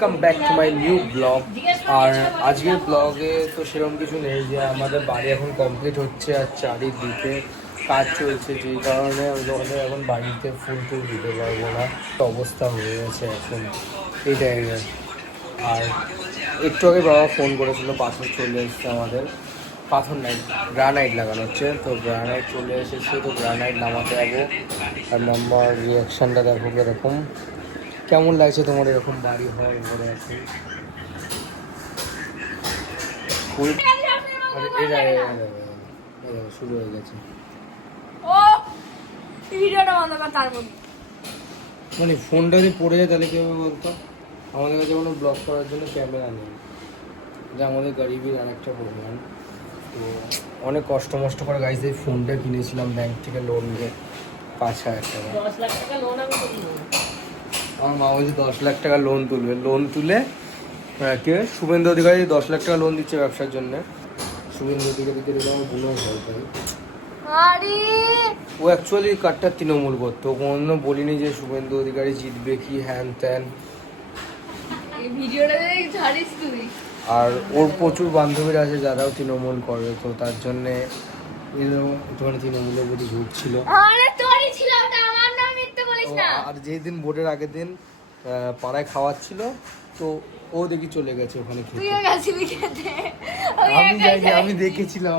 Welcome back to my new blog. আর আজকের ব্লগে তো সেরকম কিছু নেই, যে আমাদের বাড়ি এখন কমপ্লিট হচ্ছে আর চারিদিকে কাজ চলছে, যেই কারণে আমাদের এখন বাড়িতে ফুল টুল দিতে পারবো না, অবস্থা হয়ে গেছে এখন এই টাইমে। আর একটু আগে বাবা ফোন করেছিল, পাথর চলে এসছে আমাদের, পাথর নাইট গ্রানাইট লাগানো হচ্ছে, তো গ্রানাইট চলে এসেছে, তো গ্রানাইট নামাতে যাবো। আর মাম্মার রিয়াকশানটা দেখো এরকম, কেমন লাগছে তোমার এরকম বাড়ি হওয়ার পরে এখন? শুরু হয়ে গেছে মানে ফোনটা যদি পড়ে যায় তাহলে কি হবে বলতো? আমাদের কাছে কোনো ব্লগ করার জন্য ক্যামেরা নেই, যে আমাদের গরিবের আর একটা প্রবলেম। তো অনেক কষ্ট মষ্ট করে গাইজ এই ফোনটা কিনেছিলাম ব্যাংক থেকে লোন নিয়ে, 5,000 টাকা। 10 লাখ টাকা লোন আমি করি। আমার মা বলছে 10 লাখ টাকা লোন তুলবে, লোন তুলে কে শুভেন্দু অধিকারী 10 লাখ টাকা লোন দিচ্ছে ব্যবসার জন্য। শুভেন্দু অধিকারীকে দেখে আমার গুণ ভয় পাই। ও অ্যাকচুয়ালি কার্ডটা তৃণমূল করতো, কোনো বলিনি যে শুভেন্দু অধিকারী জিতবে কি হ্যান ত্যান। আর ওর প্রচুর বান্ধবীরা আছে যারাও তৃণমূল করে, তো তার জন্যে একটুখানি তৃণমূলের প্রতি ঘুরছিল। আর যেই দিন ভোটের আগের দিন পাড়ায় খাওয়াচ্ছিল, তো ও দেখি চলে গেছে ওখানে খেতে। আমি দেখেছিলাম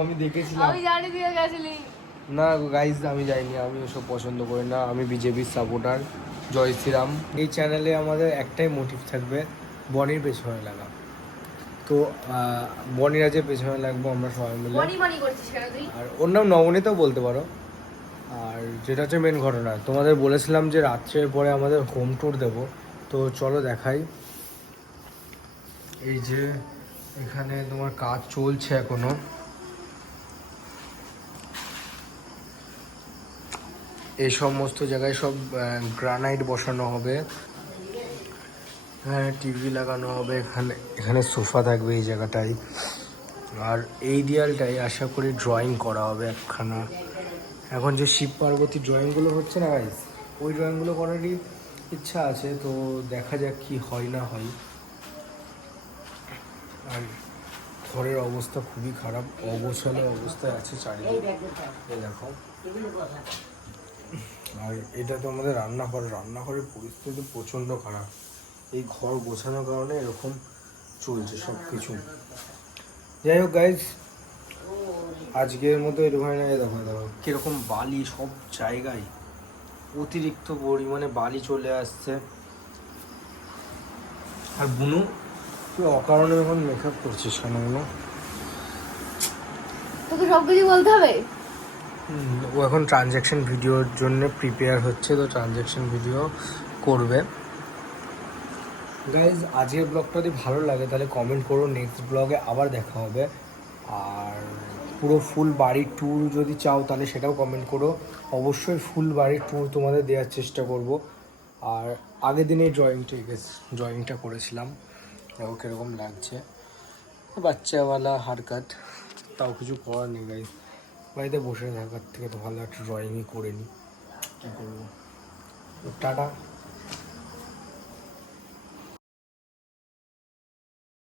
না গাইজ, আমি যাইনি, আমি ওসব পছন্দ করি না, আমি বিজেপির সাপোর্টার। জয় শ্রীরাম। এই চ্যানেলে আমাদের একটাই মোটিভ থাকবে, বনির পেছনে লাগা। তো বনির আজকে পেছনে লাগবো আমরা সবাই মিলে। আর ওর নাম নবনীতাও বলতে পারো। আর যেটা হচ্ছে মেন ঘটনা, তোমাদের বলেছিলাম যে রাত্রের পরে আমাদের হোম ট্যুর দেবো, তো চলো দেখাই। এই যে এখানে তোমার কাজ চলছে এখনো, এই সমস্ত জায়গায় সব গ্রানাইট বসানো হবে, হ্যাঁ টিভি লাগানো হবে, এখানে সোফা থাকবে এই জায়গাটায়। আর এই দেয়ালটাই আশা করি ড্রয়িং করা হবে একখানা। এখন যে শিব পার্বতী ড্রয়িংগুলো হচ্ছে না গাইস, ওই ড্রয়িংগুলো করারই ইচ্ছা আছে, তো দেখা যাক কি হয় না হয়। আর ঘরের অবস্থা খুবই খারাপ, অগোছালো অবস্থায় আছে চারিদিকে, দেখো। আর এটা তো আমাদের রান্নাঘরের পরিস্থিতি প্রচণ্ড খারাপ, এই ঘর গোছানোর কারণে এরকম চলছে সব কিছু। যাই হোক গাইজ, আজকের মতো এরকম দেখো কিরকম বালি সব জায়গায়, অতিরিক্ত পরিমাণে বালি চলে আসছে। আর বুনু তুই অকারণে এখন মেকআপ করছিস কেন? তোকে সবকিছু বলতে হবে? ও এখন ট্রানজ্যাকশন ভিডিওর জন্য প্রিপেয়ার হচ্ছে, তো ট্রানজ্যাকশন ভিডিও করবে। গাইজ আজকের ব্লগটা যদি ভালো লাগে তাহলে কমেন্ট করো, নেক্সট ব্লগে আবার দেখা হবে। আর পুরো ফুল বাড়ির ট্যুর যদি চাও তাহলে সেটাও কমেন্ট করো, অবশ্যই ফুল বাড়ির ট্যুর তোমাদের দেওয়ার চেষ্টা করব। আর আগের দিনে ড্রয়িংটা করেছিলাম, দেখো কীরকম লাগছে, বাচ্চাওয়ালা হারকাট, তাও কিছু করার নেই গাইজ, বাড়িতে বসে থাকার থেকে তো ভালো একটা ড্রয়িংই করে নিই, কী করবো। টাটা।